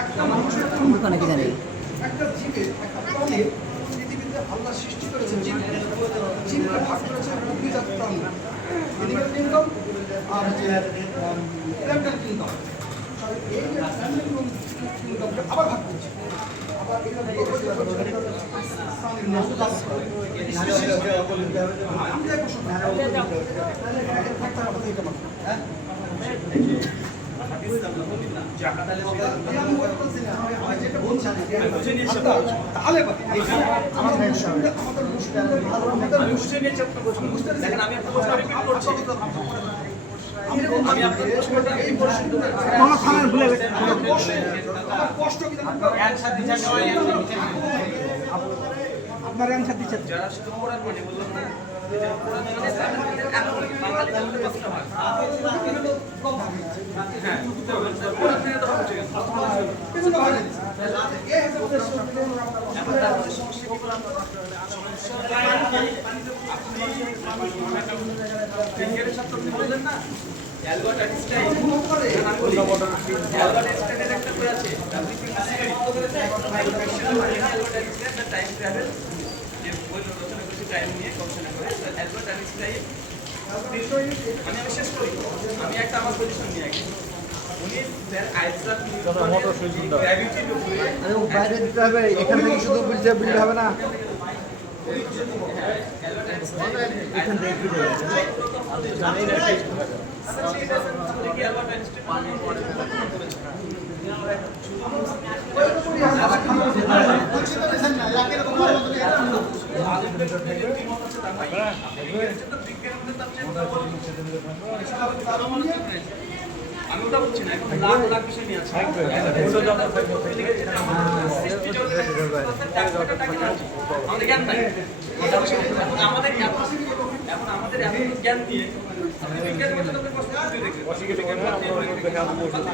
একটা মানুষের একটা জীবে একটা প্রাণী পৃথিবীতে আল্লাহ সৃষ্টি করেছে জীবকে ভাগ করেছে দুই জাত প্রাণী, ফিজিক্যাল কিংডম আর হচ্ছে প্ল্যান্টাল কিংডম। এই যে প্ল্যান্টাল কিংডমকে আবার ভাগ করেছে, আবার এখানে আপনার অ্যান্সার দিচ্ছেন যারা শুধু পড়ার মানে বললাম না বললেন না অ্যালবার্ট আইনস্টাইন অ্যালবার্ট আইনস্টাইনের একটা বই আছে টাইম ট্রাভেল যে বই রচনা করেছে টাইম নিয়ে গবেষণা করে অ্যালবার্ট আইনস্টাইন আমি শেষ করি আমি একটা আমার পজিশন নিয়ে আগে উনি আইসা গ্র্যাভিটির উপরে আরে বাইরে দিতে হবে, এখান থেকে শুধু বুঝতে বিল হবে না, এখান থেকে কি হবে জানি না টেস্ট হবে। আমি ওটা বলছি না, এখন লাখ বিষয় নিয়ে আছে আমাদের জ্ঞান নাই, আমাদের এখন আমাদের এখন জ্ঞান দিয়ে বিজ্ঞান মধ্যে আপনি প্রশ্ন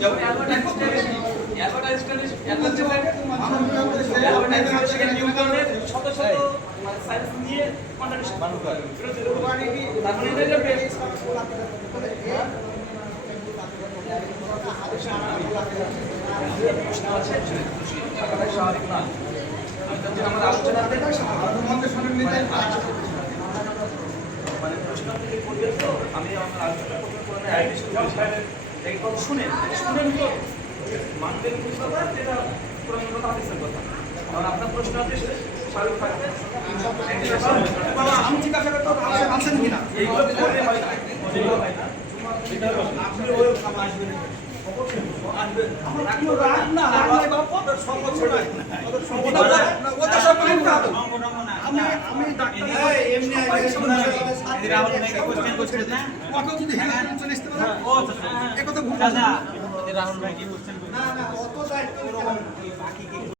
যেমন অ্যালবার্ট আইনস্টাইন নিউটনের শত শত সায়েন্স নিয়ে কন্ট্রাডিকশন বানানো হয়, তার মানে এটা প্রশ্ন আছে স্বাভাবিক না। আমার আলোচনাতে মানে প্রশ্ন থেকে করবেন তো আমি আমার আলোচনা করতে শুনেন তো মানবেন কথা যেটা পুরানো কথা হাদিসের কথা। কারণ আপনার প্রশ্ন আছে স্বাভাবিক থাকবে আমি জিজ্ঞাসা করতে আছেন কিনা এইগুলো করলে হয় না, এইগুলো হয় না আপনি ওই আসবেন রাহুল ভাই কি